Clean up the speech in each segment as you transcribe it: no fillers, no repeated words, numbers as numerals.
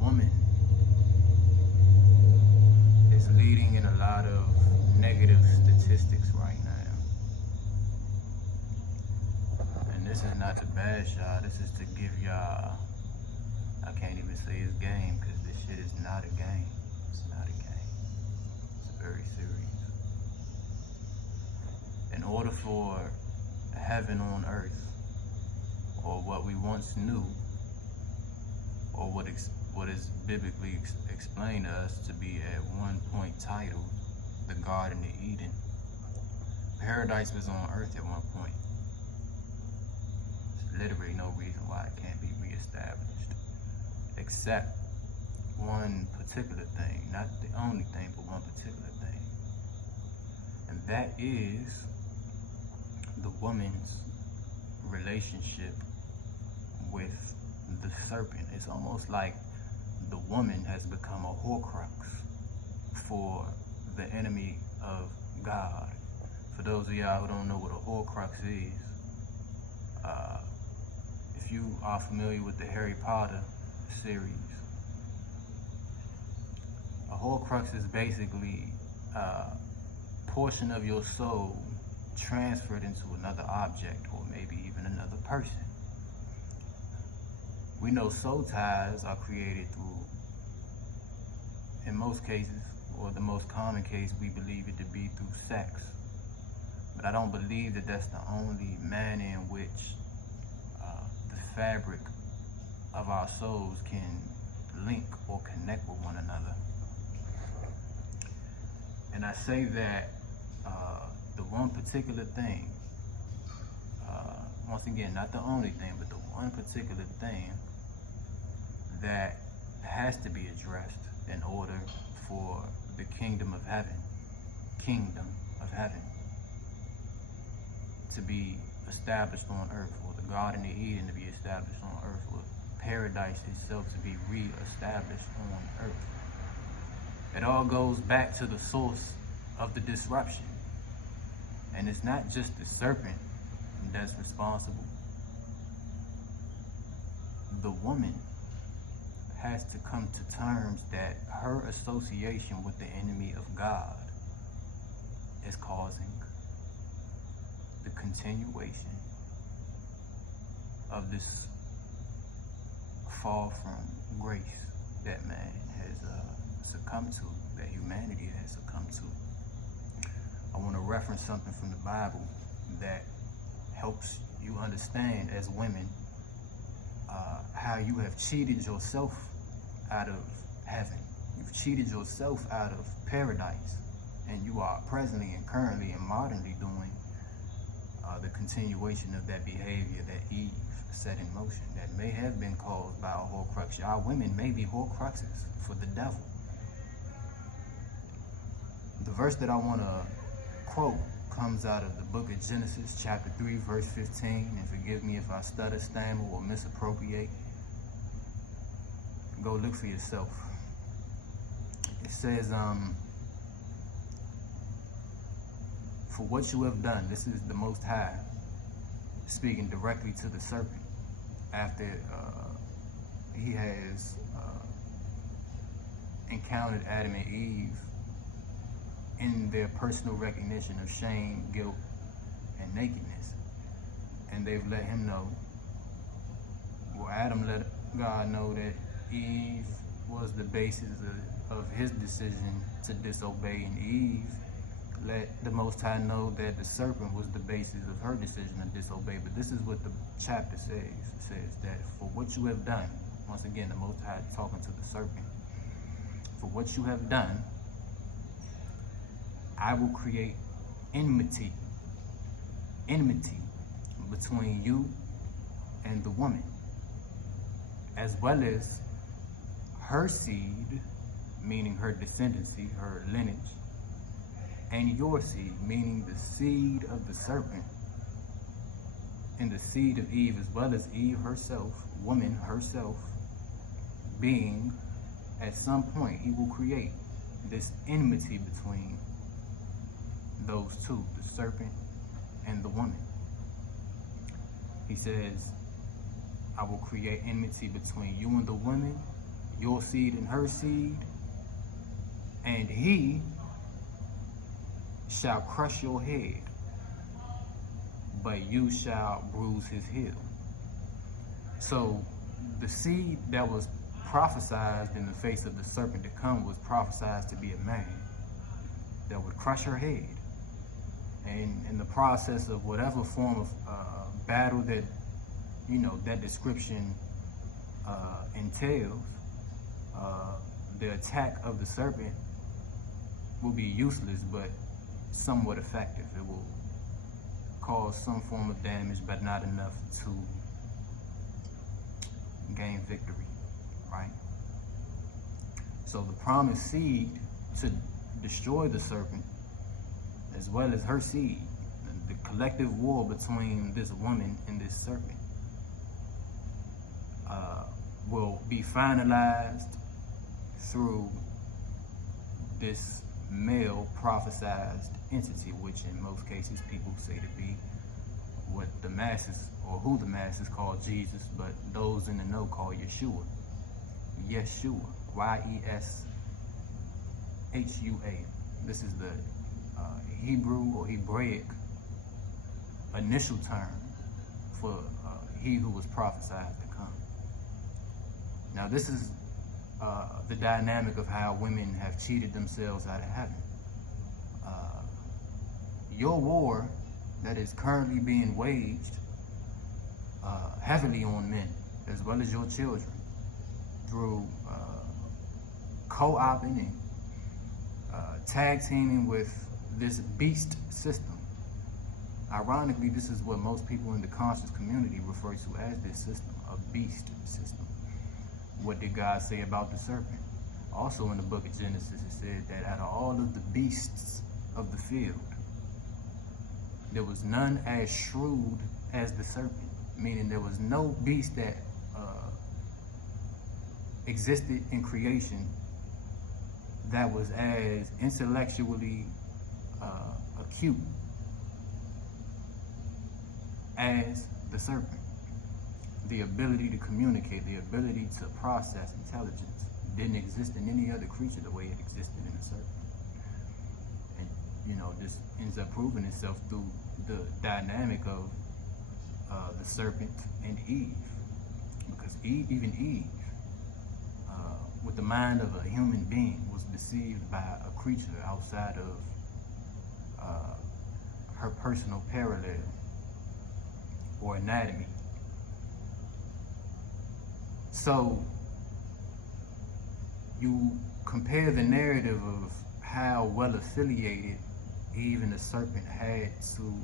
woman is leading in a lot of negative statistics right now. And this is not to bash y'all, this is to give y'all, I can't even say it's game, because this shit is not a game. It's not a game. It's very serious. In order for heaven on earth, or what we once knew, or what is biblically explained to us to be at one point titled the Garden of Eden. Paradise was on earth at one point. There's literally no reason why it can't be reestablished, except one particular thing, not the only thing, but one particular thing. And that is the woman's relationship with the serpent. It's almost like the woman has become a horcrux for the enemy of God. For those of y'all who don't know what a horcrux is, if you are familiar with the Harry Potter series, a horcrux is basically a portion of your soul transferred into another object, or maybe even another person. We know soul ties are created through, in most cases, or the most common case, we believe it to be through sex. But I don't believe that that's the only manner in which the fabric of our souls can link or connect with one another. And I say that the one particular thing, once again, not the only thing, but the one particular thing that has to be addressed in order for the kingdom of heaven to be established on earth, or the Garden of Eden to be established on earth, or paradise itself to be re-established on earth. It all goes back to the source of the disruption. And it's not just the serpent that's responsible. The woman has to come to terms that her association with the enemy of God is causing the continuation of this fall from grace that man has succumbed to, that humanity has succumbed to. I want to reference something from the Bible that helps you understand as women how you have cheated yourself out of heaven. You've cheated yourself out of paradise, and you are presently and currently and modernly doing the continuation of that behavior that Eve set in motion, that may have been caused by a horcrux. Y'all women may be horcruxes for the devil. The verse that I want to quote comes out of the book of Genesis, chapter 3, verse 15, and forgive me if I stutter, stammer, or misappropriate. Go look for yourself. It says, for what you have done, this is the Most High speaking directly to the serpent after he has encountered Adam and Eve in their personal recognition of shame, guilt, and nakedness. And they've let him know, well, Adam let God know that Eve was the basis of his decision to disobey, and Eve let the Most High know that the serpent was the basis of her decision to disobey. But this is what the chapter says. It says that for what you have done, once again, the Most High talking to the serpent, for what you have done, I will create enmity between you and the woman, as well as her seed, meaning her descendancy, her lineage, and your seed, meaning the seed of the serpent, and the seed of Eve, as well as Eve herself, woman herself, being, at some point, he will create this enmity between those two, the serpent and the woman. He says, I will create enmity between you and the woman, your seed and her seed, and he shall crush your head, but you shall bruise his heel. So the seed that was prophesied in the face of the serpent to come was prophesied to be a man that would crush her head. And in the process of whatever form of battle that, that description entails, the attack of the serpent will be useless, but somewhat effective. It will cause some form of damage, but not enough to gain victory, right? So the promised seed to destroy the serpent, as well as her seed, the collective war between this woman and this serpent, will be finalized through this male prophesized entity, which in most cases people say to be what the masses, or who the masses call Jesus, but those in the know call Yeshua. Yeshua, Y-E-S-H-U-A. This is the Hebrew or Hebraic initial term for he who was prophesied to come. Now this is the dynamic of how women have cheated themselves out of heaven. Your war that is currently being waged heavily on men, as well as your children, through co-opting and tag teaming with this beast system. Ironically, this is what most people in the conscious community refer to as this system, a beast system. What did God say about the serpent? Also in the book of Genesis, it said that out of all of the beasts of the field, there was none as shrewd as the serpent, meaning there was no beast that existed in creation that was as intellectually acute as the serpent. The ability to communicate, the ability to process intelligence didn't exist in any other creature the way it existed in the serpent. And this ends up proving itself through the dynamic of the serpent and Eve, because even Eve, with the mind of a human being, was deceived by a creature outside of her personal parallel or anatomy. So you compare the narrative of how well affiliated Eve and the serpent had to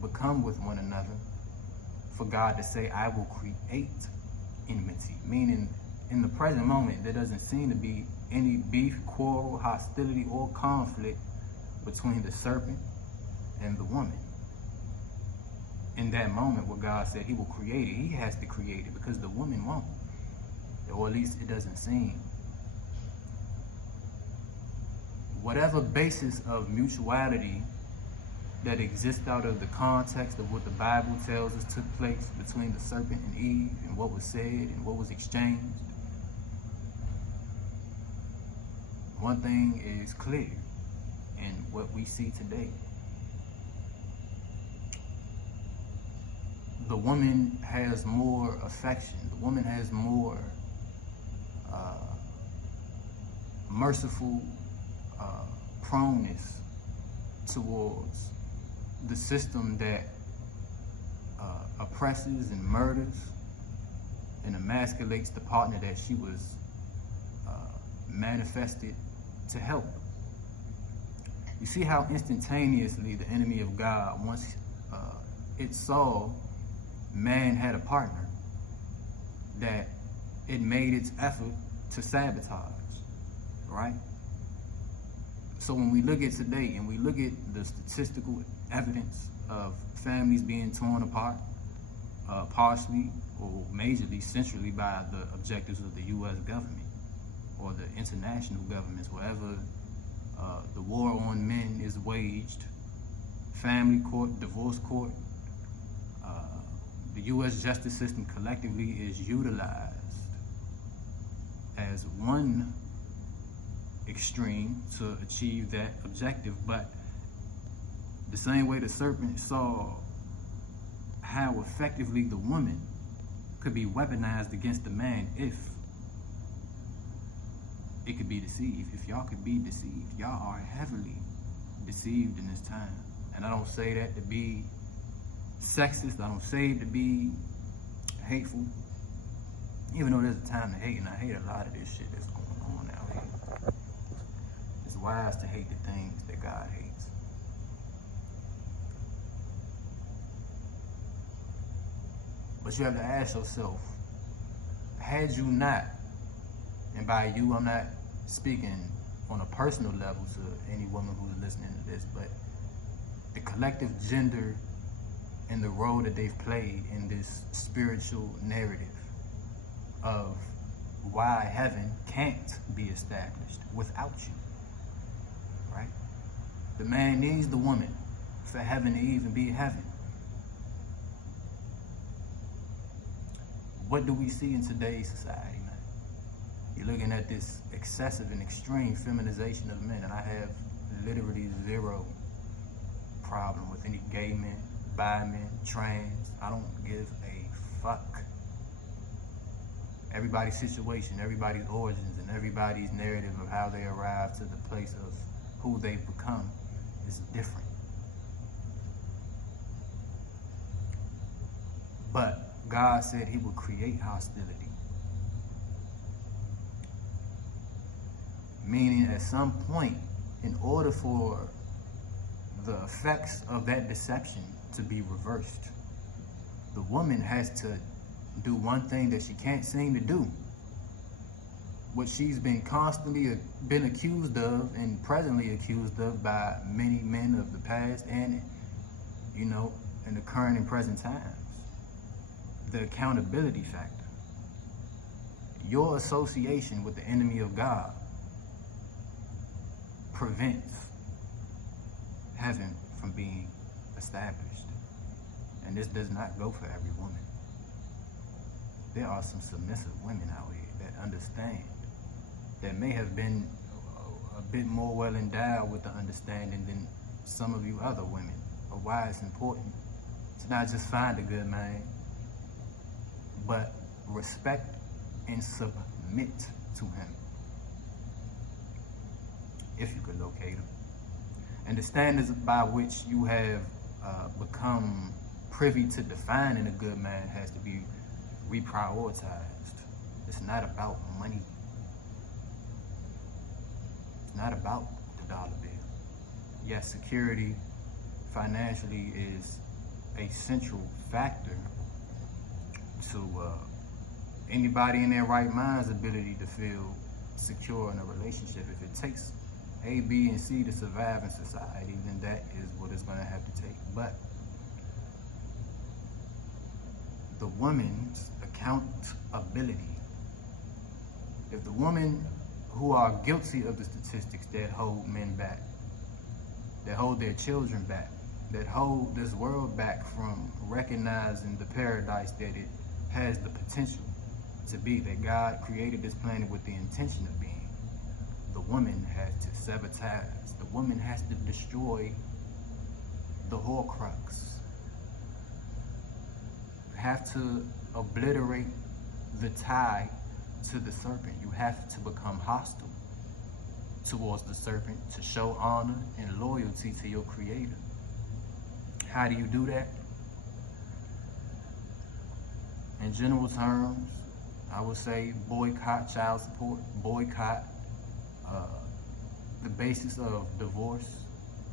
become with one another for God to say, I will create enmity, meaning in the present moment there doesn't seem to be any beef, quarrel, hostility, or conflict between the serpent and the woman. In that moment where God said he will create it, he has to create it, because the woman won't. Or at least it doesn't seem. Whatever basis of mutuality that exists out of the context of what the Bible tells us took place between the serpent and Eve, and what was said and what was exchanged, one thing is clear in what we see today. The woman has more affection. The woman has more merciful proneness towards the system that oppresses and murders and emasculates the partner that she was manifested to help. You see how instantaneously the enemy of God, once it saw man had a partner, that it made its effort to sabotage, right? So when we look at today and we look at the statistical evidence of families being torn apart, partially or majorly, centrally by the objectives of the U.S. government or the international governments, wherever the war on men is waged, family court, divorce court, the U.S. justice system collectively is utilized as one extreme to achieve that objective, but the same way the serpent saw how effectively the woman could be weaponized against the man if it could be deceived. If y'all could be deceived, y'all are heavily deceived in this time. And I don't say that to be sexist. I don't say it to be hateful. Even though there's a time to hate, and I hate a lot of this shit that's going on out here. It's wise to hate the things that God hates. But you have to ask yourself, had you not, and by you, I'm not speaking on a personal level to any woman who's listening to this, but the collective gender and the role that they've played in this spiritual narrative of why heaven can't be established without you, right? The man needs the woman for heaven to even be heaven. What do we see in today's society, man? You're looking at this excessive and extreme feminization of men, and I have literally zero problem with any gay men, bi men, trans. I don't give a fuck. Everybody's situation, everybody's origins, and everybody's narrative of how they arrive to the place of who they've become is different. But God said he would create hostility. Meaning at some point, in order for the effects of that deception to be reversed, the woman has to do one thing that she can't seem to do. What she's been constantly been accused of and presently accused of by many men of the past and, in the current and present times. The accountability factor. Your association with the enemy of God prevents heaven from being established. And this does not go for every woman. There are some submissive women out here that understand, that may have been a bit more well endowed with the understanding than some of you other women of why it's important to not just find a good man, but respect and submit to him, if you could locate him. And the standards by which you have become privy to defining a good man has to be reprioritized. It's not about money. It's not about the dollar bill. Yes, security financially is a central factor to anybody in their right mind's ability to feel secure in a relationship. If it takes A, B, and C to survive in society, then that is what it's going to have to take. But the woman's accountability, if the women who are guilty of the statistics that hold men back, that hold their children back, that hold this world back from recognizing the paradise that it has the potential to be, that God created this planet with the intention of being, the woman has to sabotage, the woman has to destroy the Horcrux. You have to obliterate the tie to the serpent. You have to become hostile towards the serpent to show honor and loyalty to your creator. How do you do that? In general terms, I would say boycott child support, boycott the basis of divorce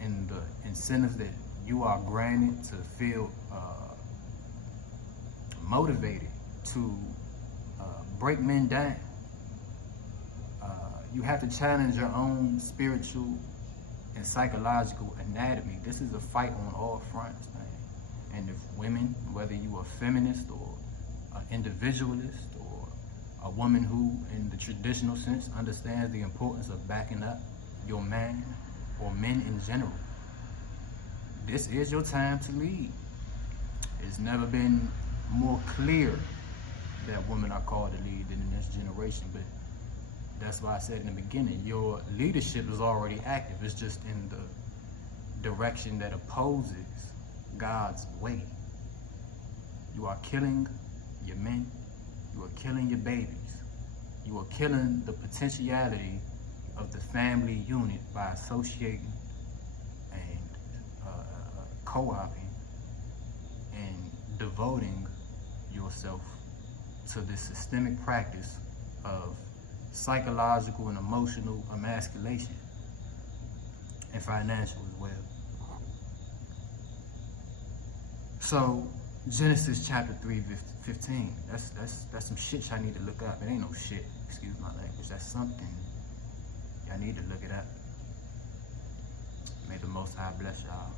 and the incentives that you are granted to feel motivated to break men down. You have to challenge your own spiritual and psychological anatomy. This is a fight on all fronts, man. And if women, whether you are feminist or an individualist or a woman who, in the traditional sense, understands the importance of backing up your man or men in general, this is your time to lead. It's never been more clear that women are called to lead than in this generation, but That's why I said in the beginning, your leadership is already active. It's just in the direction that opposes God's way. You are killing your men. You are killing your babies. You are killing the potentiality of the family unit by associating and co-opting and devoting yourself to this systemic practice of psychological and emotional emasculation, and financial as well. So Genesis chapter 3:15. That's some shit y'all need to look up. It ain't no shit, excuse my language. That's something y'all need to look it up. May the Most High bless y'all.